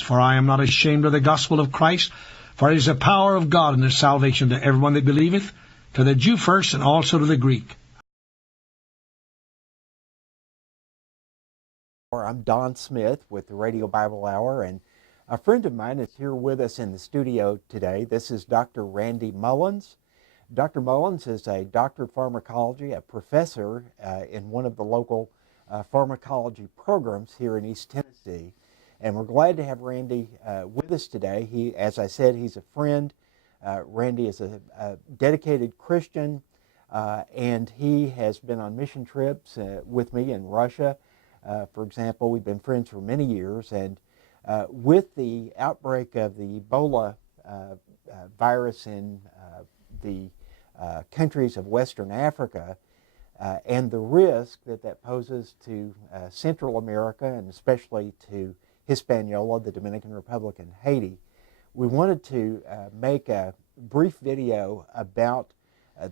For I am not ashamed of the gospel of Christ, for it is the power of God and the salvation to everyone that believeth, to the Jew first, and also to the Greek. I'm Don Smith with the Radio Bible Hour, and a friend of mine is here with us in the studio today. This is Dr. Randy Mullins. Dr. Mullins is a doctor of pharmacology, a professor in one of the local pharmacology programs here in East Tennessee. And we're glad to have Randy with us today. As I said, he's a friend. Randy is a dedicated Christian, and he has been on mission trips with me in Russia. For example, we've been friends for many years, and with the outbreak of the Ebola virus in the countries of Western Africa, and the risk that poses to Central America, and especially to Hispaniola, the Dominican Republic, and Haiti, we wanted to make a brief video about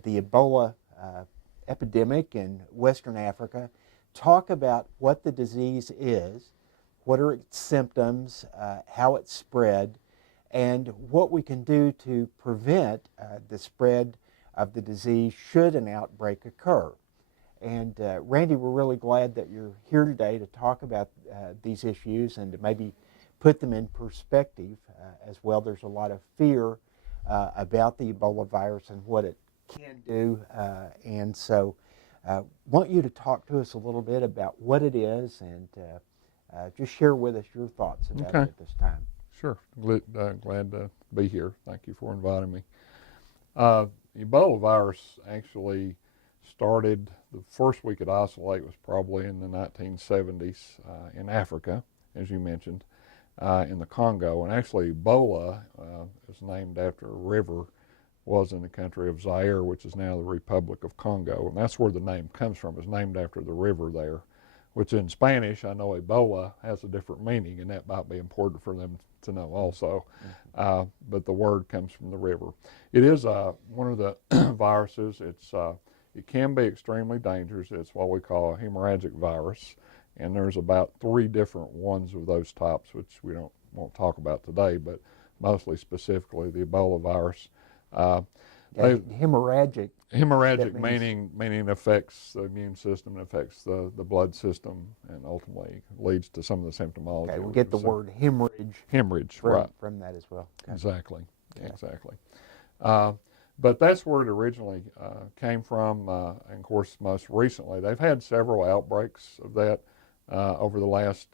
the Ebola epidemic in Western Africa, talk about what the disease is, what are its symptoms, how it's spread, and what we can do to prevent the spread of the disease should an outbreak occur. And Randy, we're really glad that you're here today to talk about these issues and to maybe put them in perspective as well. There's a lot of fear about the Ebola virus and what it can do, and so want you to talk to us a little bit about what it is and just share with us your thoughts about it at this time. Sure. Glad to be here. Thank you for inviting me. Ebola virus actually started, the first we could isolate was probably in the 1970s in Africa, as you mentioned, in the Congo. And actually Ebola is named after a river, was in the country of Zaire, which is now the Republic of Congo. And that's where the name comes from. It's named after the river there, which in Spanish, I know Ebola has a different meaning, and that might be important for them to know also. But the word comes from the river. It is one of the viruses. It can be extremely dangerous. It's what we call a hemorrhagic virus, and there's about 3 different ones of those types, which we won't talk about today, but mostly specifically the Ebola virus. Hemorrhagic. Hemorrhagic meaning it affects the immune system, it affects the blood system, and ultimately leads to some of the symptomology. Okay, we get the word hemorrhage. Hemorrhage, right. From that as well. Okay. Exactly, okay. Exactly. But that's where it originally came from, and of course most recently they've had several outbreaks of that over the last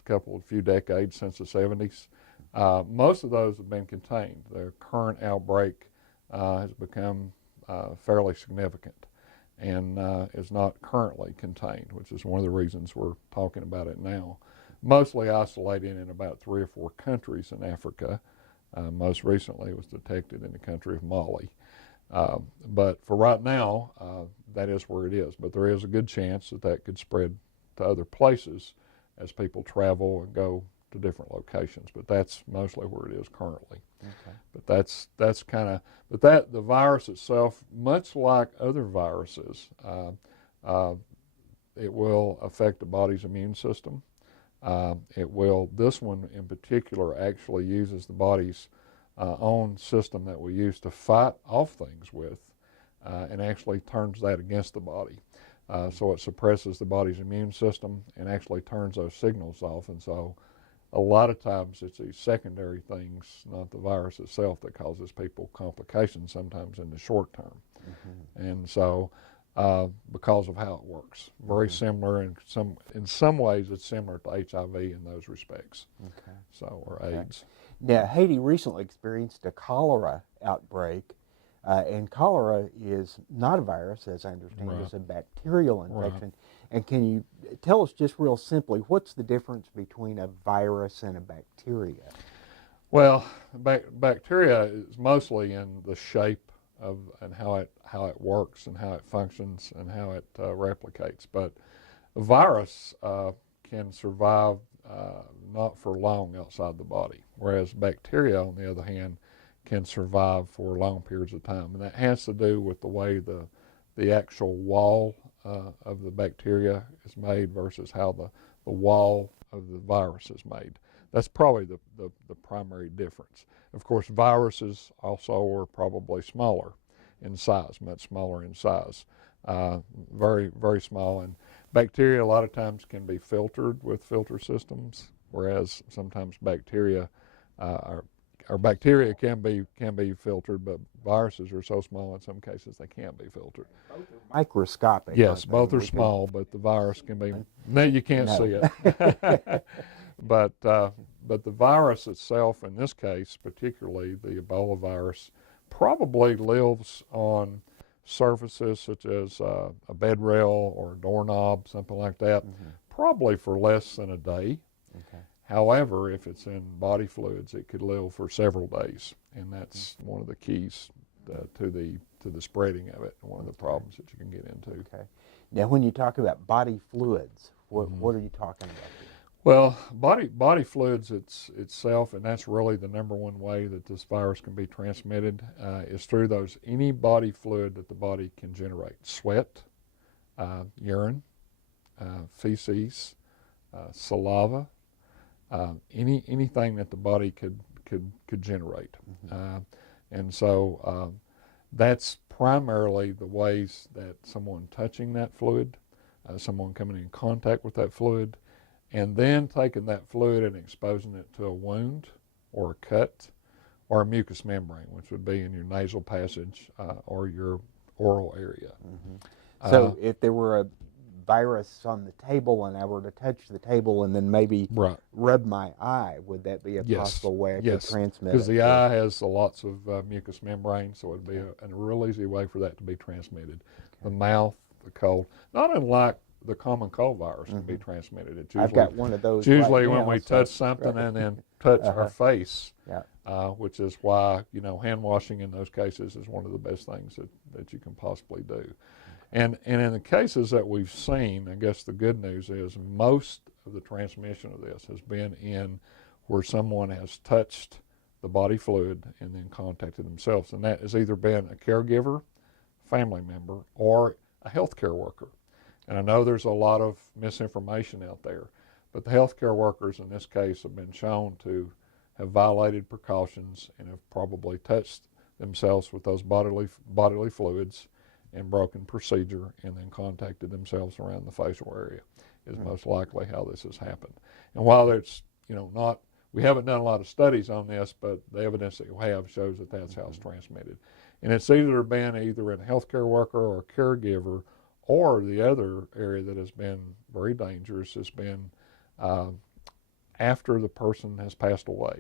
few decades since the 70s. Most of those have been contained. The current outbreak has become fairly significant and is not currently contained, which is one of the reasons we're talking about it now. Mostly isolated in about 3 or 4 countries in Africa. Most recently it was detected in the country of Mali. But for right now, that is where it is. But there is a good chance that could spread to other places as people travel and go to different locations. But that's mostly where it is currently. Okay. But that's kind of, the virus itself, much like other viruses, it will affect the body's immune system. This one in particular actually uses the body's own system that we use to fight off things with, and actually turns that against the body. So it suppresses the body's immune system and actually turns those signals off. And so a lot of times it's these secondary things, not the virus itself, that causes people complications sometimes in the short term. Mm-hmm. And so because of how it works, very similar, in some ways it's similar to HIV in those respects. Okay. So, or AIDS. Now, Haiti recently experienced a cholera outbreak, and cholera is not a virus, as I understand. Right. It's a bacterial infection. Right. And can you tell us just real simply, what's the difference between a virus and a bacteria? Well, bacteria is mostly in the shape of and how it works and how it functions and how it replicates. But a virus can survive not for long outside the body, whereas bacteria, on the other hand, can survive for long periods of time. And that has to do with the way the actual wall of the bacteria is made versus how the wall of the virus is made. That's probably the primary difference. Of course, viruses also are probably smaller in size, much smaller in size, very, very small. And bacteria a lot of times can be filtered with filter systems, whereas sometimes bacteria or bacteria can be filtered, but viruses are so small in some cases they can't be filtered. Both are microscopic. Yes, both are We small, but the virus can be. No, you can't No. see it. But the virus itself, in this case, particularly the Ebola virus, probably lives on surfaces such as a bed rail or a doorknob, something like that, probably for less than a day. Okay. However, if it's in body fluids, it could live for several days, and that's one of the keys to the spreading of it, and one of the problems that you can get into. Okay. Now, when you talk about body fluids, what are you talking about here? Well, body fluids itself, and that's really the number one way that this virus can be transmitted, is through any body fluid that the body can generate: sweat, urine, feces, saliva, anything that the body could generate. And so that's primarily the ways that someone touching that fluid, someone coming in contact with that fluid, and then taking that fluid and exposing it to a wound or a cut or a mucous membrane, which would be in your nasal passage or your oral area. So if there were a virus on the table and I were to touch the table and then maybe rub my eye, would that be a possible way I could transmit it? Because the eye has lots of mucous membrane, so it would be a real easy way for that to be transmitted. The mouth, the cold, not unlike the common cold virus can be transmitted. It's usually, I've got one of those. It's usually right when now, we touch something and then touch our face, which is why hand washing in those cases is one of the best things that you can possibly do. And in the cases that we've seen, I guess the good news is most of the transmission of this has been in where someone has touched the body fluid and then contacted themselves, and that has either been a caregiver, family member, or a healthcare worker. And I know there's a lot of misinformation out there, but the healthcare workers in this case have been shown to have violated precautions and have probably touched themselves with those bodily fluids and broken procedure and then contacted themselves around the facial area is most likely how this has happened. And while it's we haven't done a lot of studies on this, but the evidence that we have shows that that's how it's transmitted. And it's either been in a healthcare worker or a caregiver, or the other area that has been very dangerous has been after the person has passed away,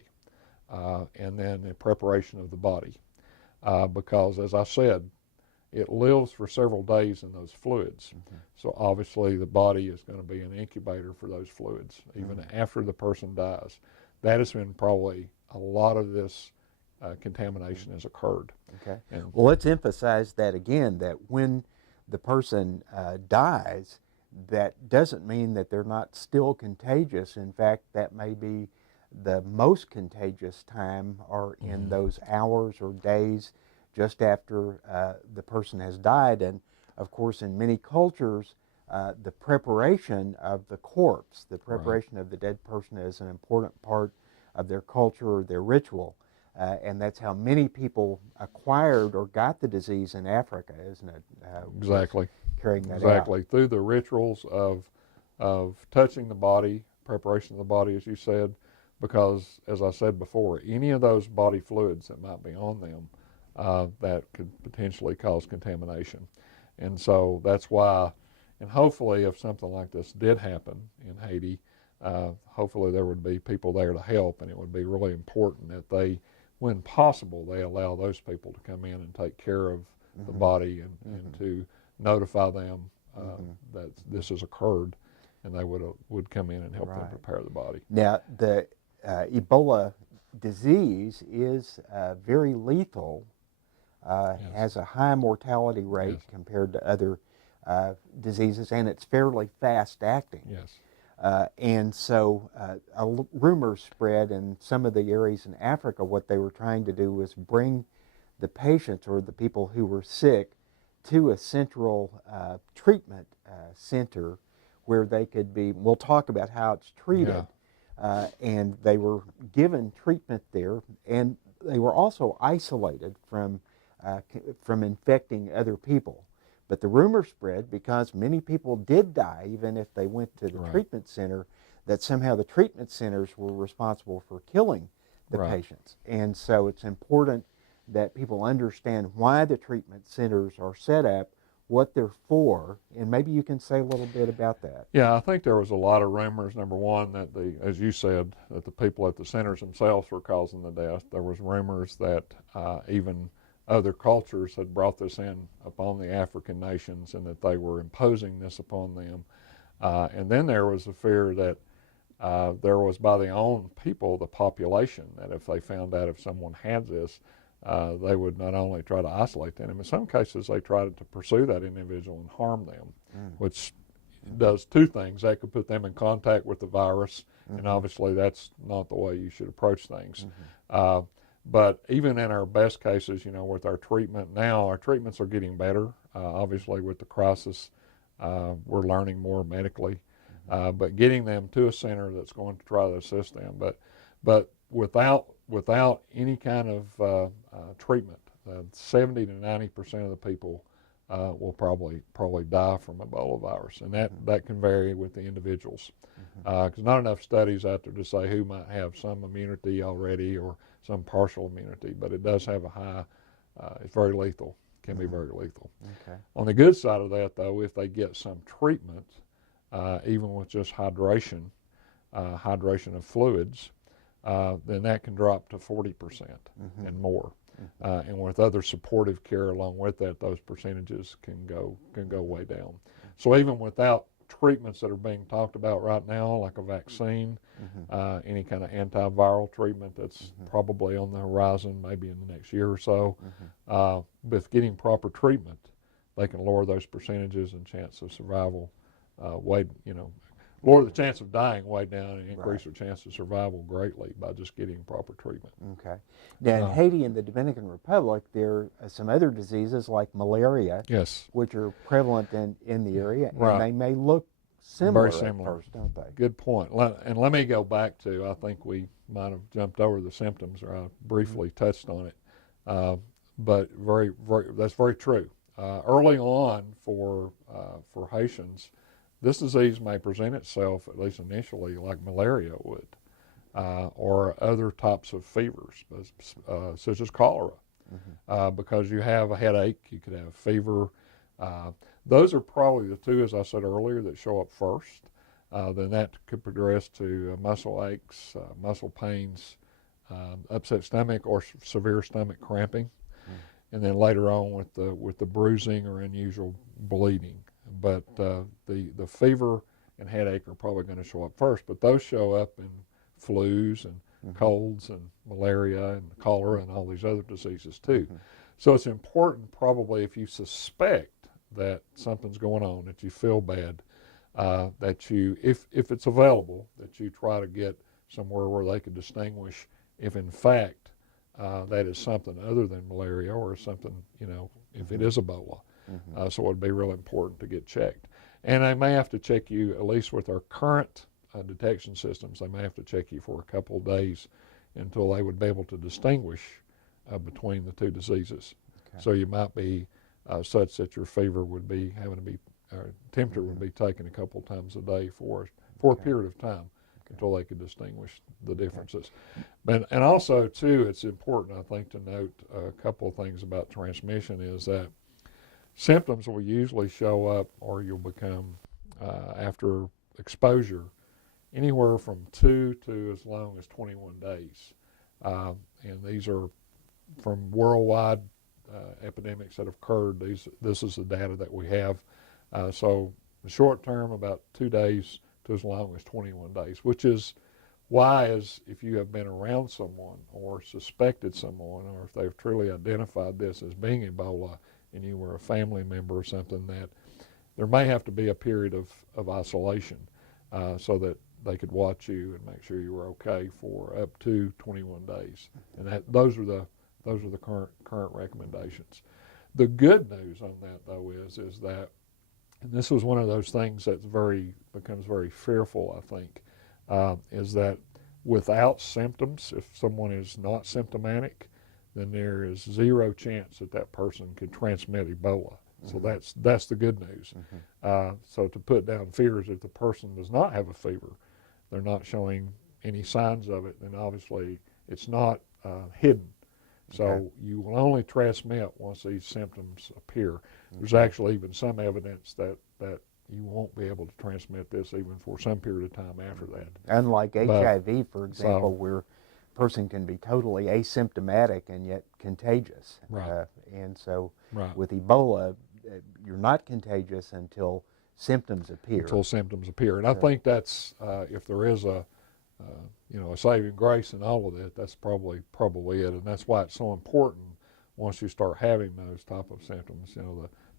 and then the preparation of the body. Because, as I said, it lives for several days in those fluids. So obviously the body is going to be an incubator for those fluids, even after the person dies. That has been probably a lot of this contamination has occurred. Okay. Well, let's emphasize that again, that when the person dies, that doesn't mean that they're not still contagious. In fact, that may be the most contagious time or in those hours or days just after the person has died. And of course, in many cultures, the preparation of the corpse, the preparation of the dead person is an important part of their culture or their ritual. And that's how many people acquired or got the disease in Africa, isn't it? Exactly. Carrying that exactly. Through the rituals of touching the body, preparation of the body, as you said, because, as I said before, any of those body fluids that might be on them, that could potentially cause contamination. And so that's why, and hopefully if something like this did happen in Haiti, hopefully there would be people there to help, and it would be really important that they, when possible, they allow those people to come in and take care of the body and to notify them that this has occurred, and they would come in and help them prepare the body. Now, the Ebola disease is very lethal, has a high mortality rate compared to other diseases, and it's fairly fast acting. Yes. And so a rumor spread in some of the areas in Africa. What they were trying to do was bring the patients or the people who were sick to a central treatment center where they could be, we'll talk about how it's treated, and they were given treatment there, and they were also isolated from infecting other people. But the rumor spread, because many people did die, even if they went to the treatment center, that somehow the treatment centers were responsible for killing the patients. And so it's important that people understand why the treatment centers are set up, what they're for, and maybe you can say a little bit about that. Yeah, I think there was a lot of rumors. Number one, that as you said, that the people at the centers themselves were causing the death. There was rumors that even other cultures had brought this in upon the African nations and that they were imposing this upon them. And then there was a fear that there was by the own people, the population, that if they found out if someone had this, they would not only try to isolate them, in some cases they tried to pursue that individual and harm them, which does two things. That could put them in contact with the virus, and obviously that's not the way you should approach things. But even in our best cases, with our treatment now, our treatments are getting better. Obviously with the crisis, we're learning more medically, but getting them to a center that's going to try to assist them. But without any kind of treatment, 70 to 90% of the people will probably die from Ebola virus, and that can vary with the individuals, because not enough studies out there to say who might have some immunity already or some partial immunity, but it does have a high, it's very lethal, can be very lethal. Okay. On the good side of that, though, if they get some treatment, even with just hydration of fluids, then that can drop to 40% and more. And with other supportive care along with that, those percentages can go way down. So even without treatments that are being talked about right now, like a vaccine, any kind of antiviral treatment that's probably on the horizon, maybe in the next year or so, with getting proper treatment, they can lower those percentages and chance of survival lower the chance of dying way down and increase their chance of survival greatly by just getting proper treatment. Okay. Now in Haiti and the Dominican Republic, there are some other diseases like malaria, which are prevalent in the area, and they may look similar, Very similar at first, don't they? Good point. And let me go back to, I think we might have jumped over the symptoms, or I briefly touched on it, but that's very true. Early on for Haitians, this disease may present itself, at least initially, like malaria would, or other types of fevers, such as cholera, because you have a headache, you could have fever. Those are probably the two, as I said earlier, that show up first. Then that could progress to muscle aches, muscle pains, upset stomach, or severe stomach cramping, and then later on with the bruising or unusual bleeding. But the fever and headache are probably going to show up first, but those show up in flus and colds and malaria and cholera and all these other diseases too. So it's important, probably, if you suspect that something's going on, that you feel bad, that you, if it's available, that you try to get somewhere where they can distinguish if in fact that is something other than malaria or something, if it is Ebola. So it would be really important to get checked. And they may have to check you, at least with our current detection systems, they may have to check you for a couple of days until they would be able to distinguish between the two diseases. Okay. So you might be such that your fever would be having to be, temperature would be taken a couple times a day for a period of time until they could distinguish the differences. And also, too, it's important, I think, to note a couple of things about transmission is that symptoms will usually show up, or you'll become, after exposure, anywhere from 2 to as long as 21 days. And these are from worldwide epidemics that have occurred. This is the data that we have. So the short term, about 2 days to as long as 21 days, which is why, if you have been around someone or suspected someone, or if they've truly identified this as being Ebola, and you were a family member or something, that there may have to be a period of isolation so that they could watch you and make sure you were okay for up to 21 days. And those are the current recommendations. The good news on that, though, is that, and this was one of those things that becomes very fearful, I think, is that without symptoms, if someone is not symptomatic, then there is zero chance that that person can transmit Ebola. So that's the good news. So to put down fears, if the person does not have a fever, they're not showing any signs of it, then obviously it's not hidden. So you will only transmit once these symptoms appear. There's actually even some evidence that you won't be able to transmit this even for some period of time after that. Unlike HIV, for example, where a person can be totally asymptomatic and yet contagious. Right. And so with Ebola, you're not contagious until symptoms appear. Until symptoms appear. And I think that's, if there is a saving grace in all of that, that's probably it. And that's why it's so important once you start having those type of symptoms,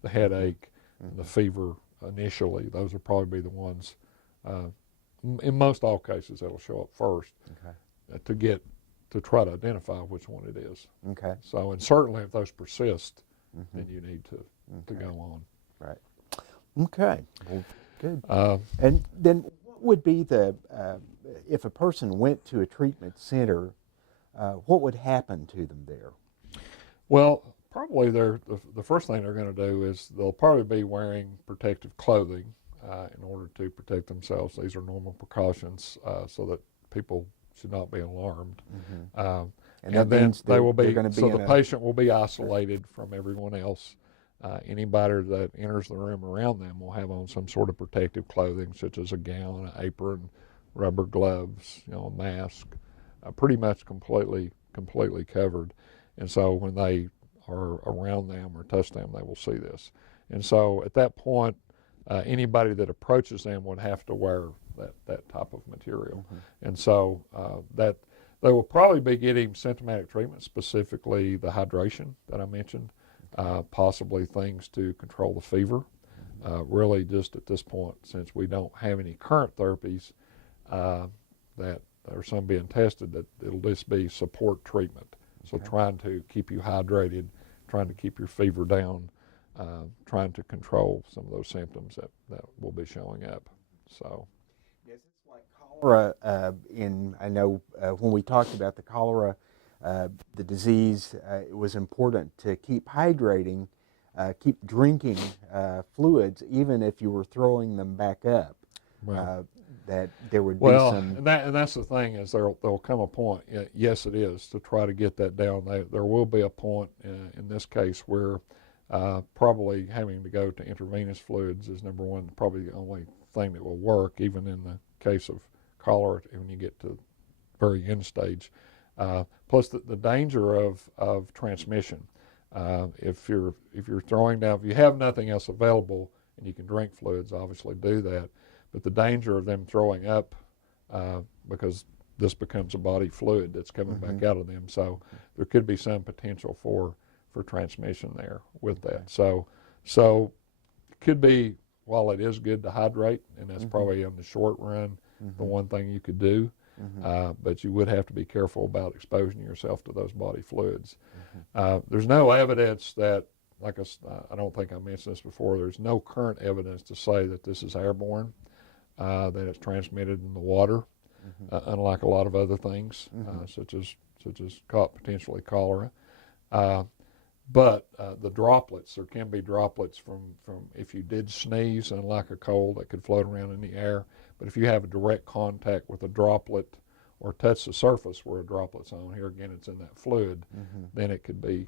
the headache and the fever initially. Those will probably be the ones, in most all cases, that'll show up first to try to identify which one it is. Okay. So, and certainly if those persist, then you need to go on. Right. Okay. Well, good. And then what would be if a person went to a treatment center, what would happen to them there? Well, probably the first thing they're going to do is they'll probably be wearing protective clothing in order to protect themselves. These are normal precautions so that people should not be alarmed. And then they will be, the patient will be isolated from everyone else. Anybody that enters the room around them will have on some sort of protective clothing, such as a gown, an apron, rubber gloves, a mask, pretty much completely covered. And so when they are around them or touch them, they will see this. And so at that point, anybody that approaches them would have to wear that type of material. And so that they will probably be getting symptomatic treatment, specifically the hydration that I mentioned, possibly things to control the fever. Really just at this point, since we don't have any current therapies that are some being tested, that it'll just be support treatment. So trying to keep you hydrated, trying to keep your fever down, trying to control some of those symptoms that will be showing up. So. Yes, it's like cholera. I know when we talked about the cholera, the disease, it was important to keep hydrating, keep drinking fluids, even if you were throwing them back up. Right. That there would be some. And that's the thing is there'll come a point. Yes, it is to try to get that down. There will be a point in this case where probably having to go to intravenous fluids is number one, probably the only thing that will work, even in the case of cholera when you get to very end stage. Plus the danger of transmission. If you're throwing down, if you have nothing else available and you can drink fluids, obviously do that. But the danger of them throwing up, because this becomes a body fluid that's coming back out of them, so there could be some potential for transmission there with that. So it could be, while it is good to hydrate, and that's probably in the short run the one thing you could do, but you would have to be careful about exposing yourself to those body fluids. There's no evidence that, like I don't think I mentioned this before, there's no current evidence to say that this is airborne. That it's transmitted in the water, unlike a lot of other things, such as potentially cholera. But the droplets, there can be droplets from if you did sneeze, unlike a cold that could float around in the air. But if you have a direct contact with a droplet or touch the surface where a droplet's on, here again it's in that fluid, then it could be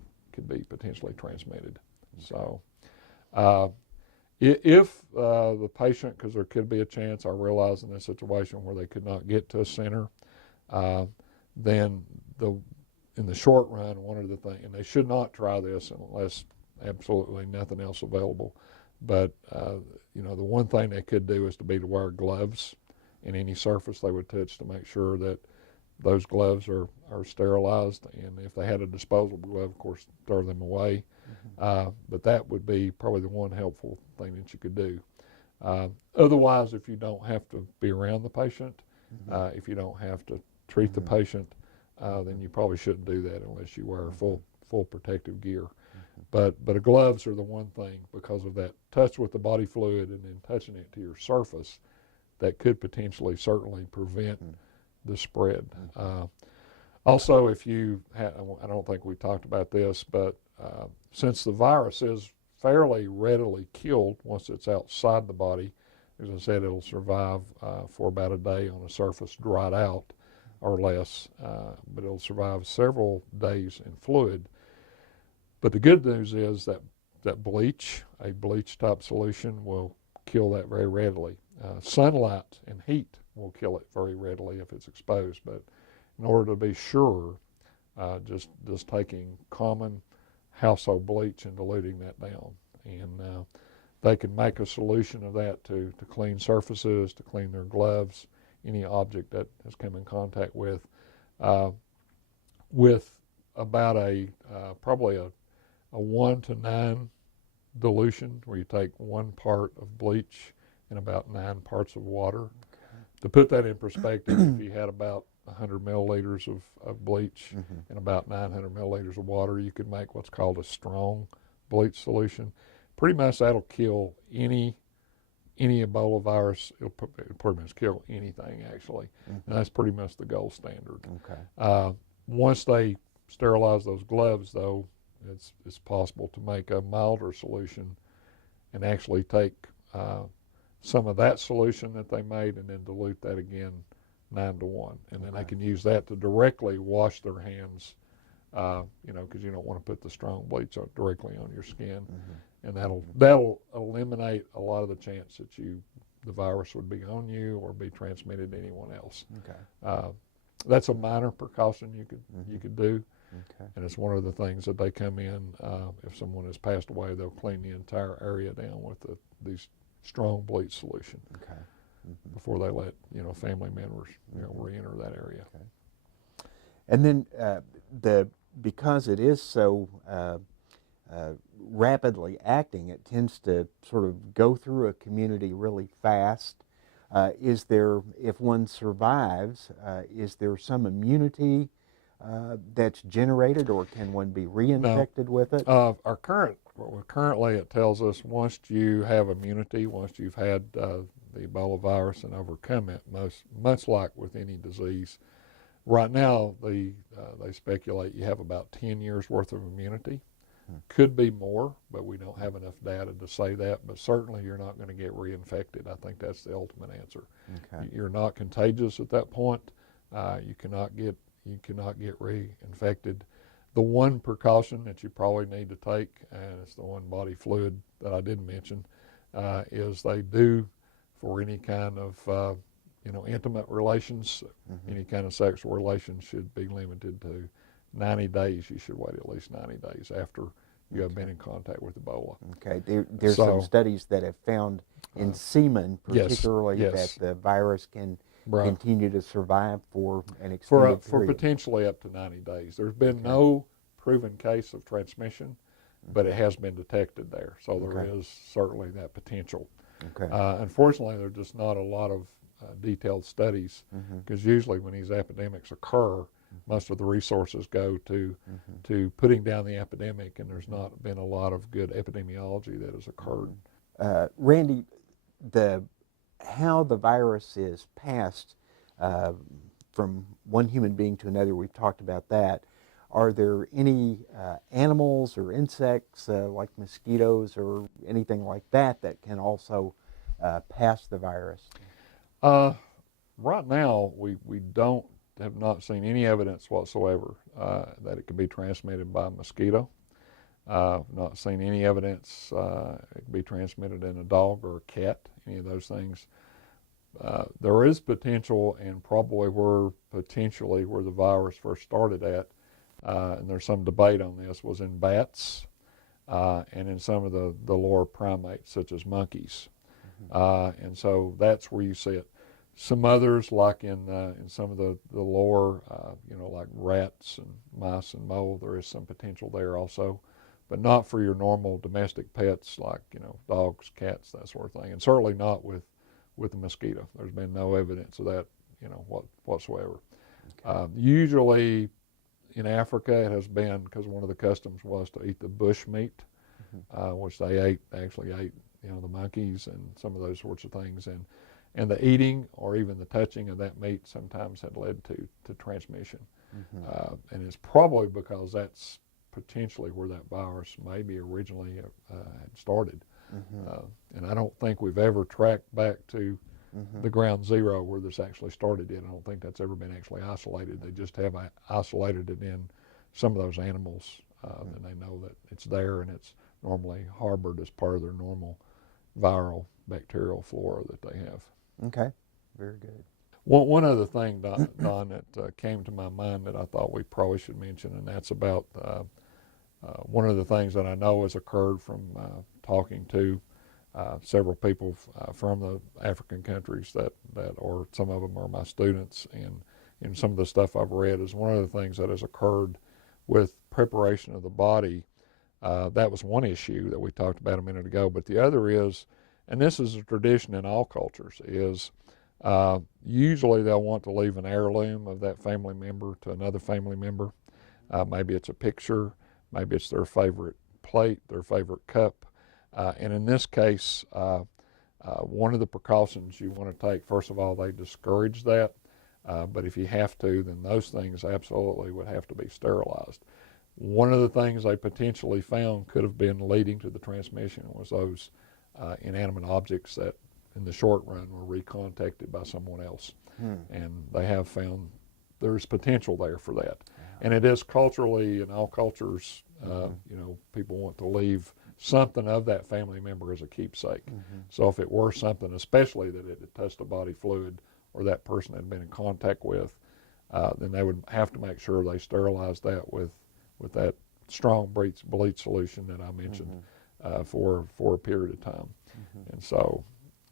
potentially transmitted. So. If the patient, because there could be a chance, I realize in this situation where they could not get to a center, then in the short run, one of the things, and they should not try this unless absolutely nothing else available, but the one thing they could do is to wear gloves in any surface they would touch to make sure that those gloves are sterilized, and if they had a disposable glove, of course, throw them away. But that would be probably the one helpful thing that you could do. Otherwise, if you don't have to be around the patient, if you don't have to treat the patient, then you probably shouldn't do that unless you wear full protective gear. But gloves are the one thing, because of that touch with the body fluid and then touching it to your surface, that could potentially certainly prevent the spread. Also, if you I don't think we talked about this, but since the virus is fairly readily killed once it's outside the body, as I said, it'll survive for about a day on a surface dried out or less, but it'll survive several days in fluid. But the good news is that bleach, a bleach type solution, will kill that very readily. Sunlight and heat will kill it very readily if it's exposed, but in order to be sure, just taking common household bleach and diluting that down. And they can make a solution of that to clean surfaces, to clean their gloves, any object that has come in contact with about probably a 1 to 9 dilution, where you take 1 part of bleach and about 9 parts of water. Okay. To put that in perspective, if you had about 100 milliliters of bleach and about 900 milliliters of water, you could make what's called a strong bleach solution. Pretty much that'll kill any Ebola virus. It'll pretty much kill anything, actually. And that's pretty much the gold standard. Okay. Once they sterilize those gloves, though, it's possible to make a milder solution and actually take some of that solution that they made and then dilute that again 9 to 1. And then they can use that to directly wash their hands, because you don't want to put the strong bleach directly on your skin. And that'll eliminate a lot of the chance that the virus would be on you or be transmitted to anyone else. Okay. That's a minor precaution you could do. Okay. And it's one of the things that they come in, if someone has passed away, they'll clean the entire area down with these strong bleach solution. Okay. Before they let family members re-enter that area. Okay. And then because it is so rapidly acting, it tends to sort of go through a community really fast. Is there, if one survives, is there some immunity that's generated, or can one be reinfected with it? Currently it tells us once you have immunity, once you've had the Ebola virus and overcome it, much like with any disease, right now they speculate you have about 10 years worth of immunity. Could be more, but we don't have enough data to say that. But certainly you're not going to get reinfected. I think that's the ultimate answer. Okay. You're not contagious at that point. You cannot get reinfected. The one precaution that you probably need to take, and it's the one body fluid that I didn't mention, is they do, for any kind of intimate relations, any kind of sexual relations should be limited to 90 days. You should wait at least 90 days after you have been in contact with Ebola. Okay, there's some studies that have found in semen particularly that the virus can continue to survive for an extended period. For potentially up to 90 days. There's been no proven case of transmission, but it has been detected there. So there is certainly that potential. Okay. Unfortunately, there's just not a lot of detailed studies, because usually when these epidemics occur, most of the resources go to putting down the epidemic, and there's not been a lot of good epidemiology that has occurred. Randy, how the virus is passed from one human being to another, we've talked about that. Are there any animals or insects like mosquitoes or anything like that can also pass the virus? Right now, we have not seen any evidence whatsoever that it can be transmitted by a mosquito. Not seen any evidence it can be transmitted in a dog or a cat, any of those things. There is potential, and probably where the virus first started at, and there's some debate on this, was in bats and in some of the lower primates, such as monkeys. And so that's where you see it. Some others, like in some of the lower, like rats and mice and mole, there is some potential there also, but not for your normal domestic pets like dogs, cats, that sort of thing, and certainly not with the mosquito. There's been no evidence of that, whatsoever. Okay. Usually in Africa, it has been because one of the customs was to eat the bush meat, which they actually ate, the monkeys and some of those sorts of things, and And the eating or even the touching of that meat sometimes had led to transmission. And it's probably because that's potentially where that virus maybe originally had started. And I don't think we've ever tracked back to the ground zero where this actually started in. I don't think that's ever been actually isolated. They just have isolated it in some of those animals, and they know that it's there and it's normally harbored as part of their normal viral bacterial flora that they have. Okay, very good. One other thing, Don, that came to my mind that I thought we probably should mention, and that's about one of the things that I know has occurred from talking to several people from the African countries that or some of them are my students, and in some of the stuff I've read is one of the things that has occurred with preparation of the body. That was one issue that we talked about a minute ago, but the other is, and this is a tradition in all cultures, is usually they'll want to leave an heirloom of that family member to another family member. Maybe it's a picture, maybe it's their favorite plate, their favorite cup. And in this case, one of the precautions you want to take, first of all, they discourage that. But if you have to, then those things absolutely would have to be sterilized. One of the things they potentially found could have been leading to the transmission was those inanimate objects that in the short run were recontacted by someone else. And they have found there's potential there for that. And it is culturally, in all cultures, you know, people want to leave something of that family member as a keepsake. So if it were something, especially that it had touched a body fluid or that person had been in contact with, then they would have to make sure they sterilized that with that strong bleach solution that I mentioned for a period of time. And so,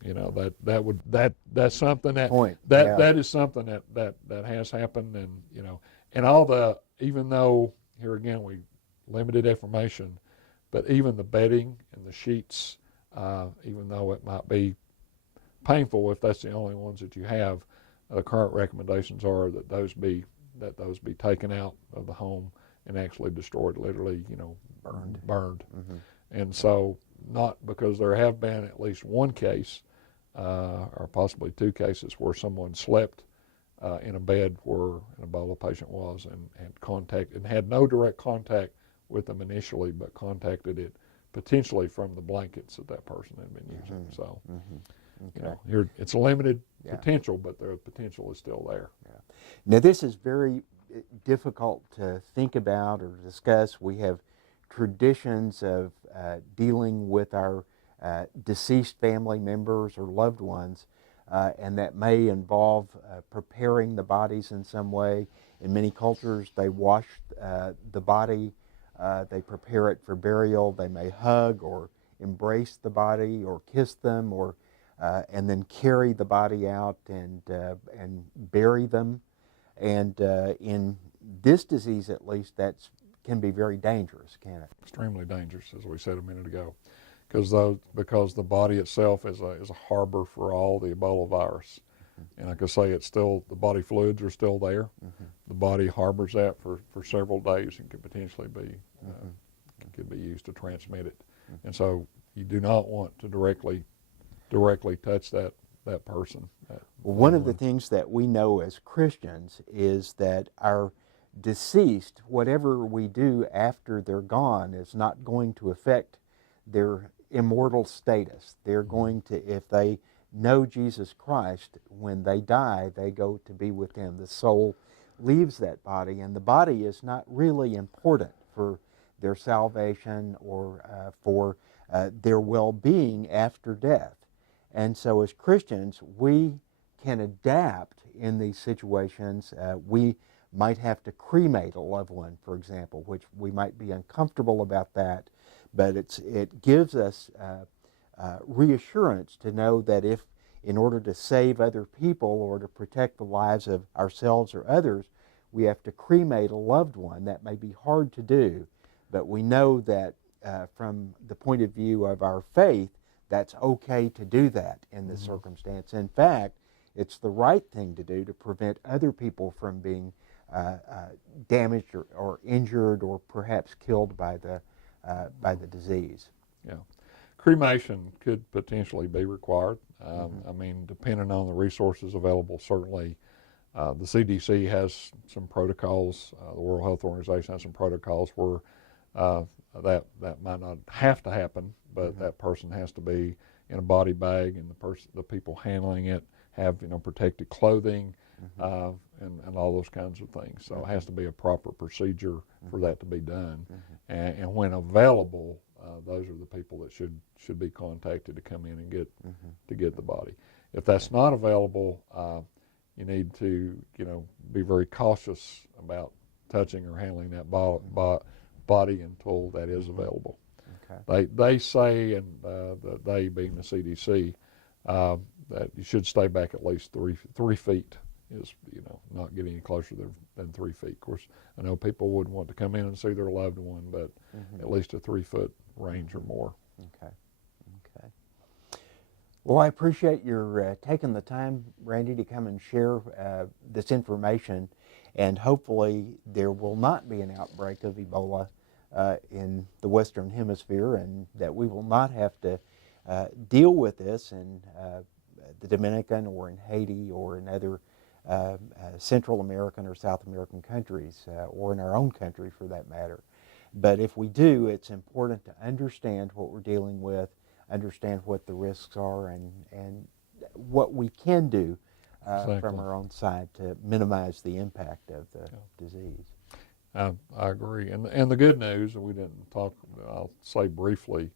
you know, that's something that is something that has happened, and you know, and even though here again we limited information, but even the bedding and the sheets, even though it might be painful if that's the only ones that you have, the current recommendations are that those be taken out of the home and actually destroyed, literally, you know, burned. And so, not because there have been at least one case, or possibly two cases where someone slept in a bed where an Ebola patient was and had no direct contact with them initially, but contacted it potentially from the blankets that that person had been using. So, you know, here it's a limited potential, but the potential is still there. Now, this is very difficult to think about or discuss. We have traditions of dealing with our deceased family members or loved ones, and that may involve preparing the bodies in some way. In many cultures, they wash the body, they prepare it for burial. They may hug or embrace the body or kiss them, or and then carry the body out and bury them. And in this disease, at least, that can be very dangerous, can it? Extremely dangerous, as we said a minute ago, because the body itself is a harbor for all the Ebola virus. And like I say, it's still, the body fluids are still there. The body harbors that for several days and could potentially be could be used to transmit it. And so you do not want to directly touch that person. Well, one of the things that we know as Christians is that our deceased, whatever we do after they're gone, is not going to affect their immortal status. They're going to, if they know Jesus Christ, when they die, they go to be with Him. The soul leaves that body, and the body is not really important for their salvation or for their well-being after death. And so as Christians, we can adapt in these situations. We might have to cremate a loved one, for example, which we might be uncomfortable about that, but it gives us reassurance to know that if, in order to save other people or to protect the lives of ourselves or others, we have to cremate a loved one, that may be hard to do, but we know that from the point of view of our faith, that's okay to do that in this circumstance. In fact, it's the right thing to do to prevent other people from being damaged or injured or perhaps killed by the disease. Yeah. Cremation could potentially be required. I mean, depending on the resources available, certainly the CDC has some protocols. The World Health Organization has some protocols where that might not have to happen, but that person has to be in a body bag, and the people handling it have protected clothing, and all those kinds of things. So it has to be a proper procedure for that to be done. And when available, those are the people that should be contacted to come in and get the body. If that's not available, you need to be very cautious about touching or handling that body until that is available. Okay. They say, and they being the CDC, that you should stay back at least 3 feet. Is not getting any closer than 3 feet. Of course, I know people would want to come in and see their loved one, but at least a 3 foot range or more. Okay. Well, I appreciate your taking the time, Randy, to come and share this information, and hopefully there will not be an outbreak of Ebola in the Western Hemisphere, and that we will not have to deal with this in the Dominican or in Haiti or in other Central American or South American countries, or in our own country for that matter. But if we do, it's important to understand what we're dealing with, understand what the risks are, and what we can do from our own side to minimize the impact of the disease. I agree. And the good news, and we didn't talk, I'll say briefly,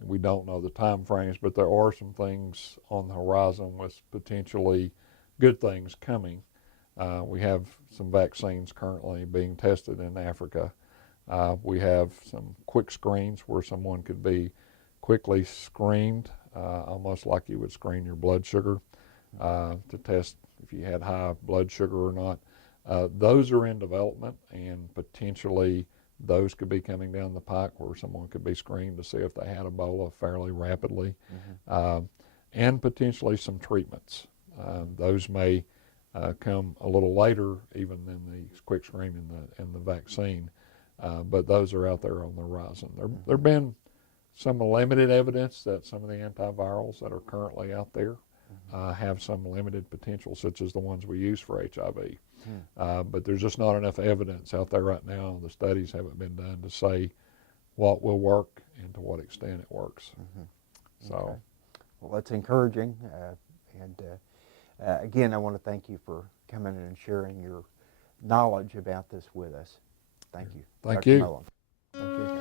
we don't know the time frames, but there are some things on the horizon with potentially good things coming. We have some vaccines currently being tested in Africa. We have some quick screens where someone could be quickly screened, almost like you would screen your blood sugar to test if you had high blood sugar or not. Those are in development, and potentially those could be coming down the pike where someone could be screened to see if they had Ebola fairly rapidly, and potentially some treatments. Those may come a little later even than the quick screen and the vaccine, but those are out there on the horizon. There have been some limited evidence that some of the antivirals that are currently out there have some limited potential, such as the ones we use for HIV. But there's just not enough evidence out there right now. The studies haven't been done to say what will work and to what extent it works. So, well, that's encouraging. Again, I want to thank you for coming in and sharing your knowledge about this with us. Thank you. Thank Dr. you. Mullins. Thank you.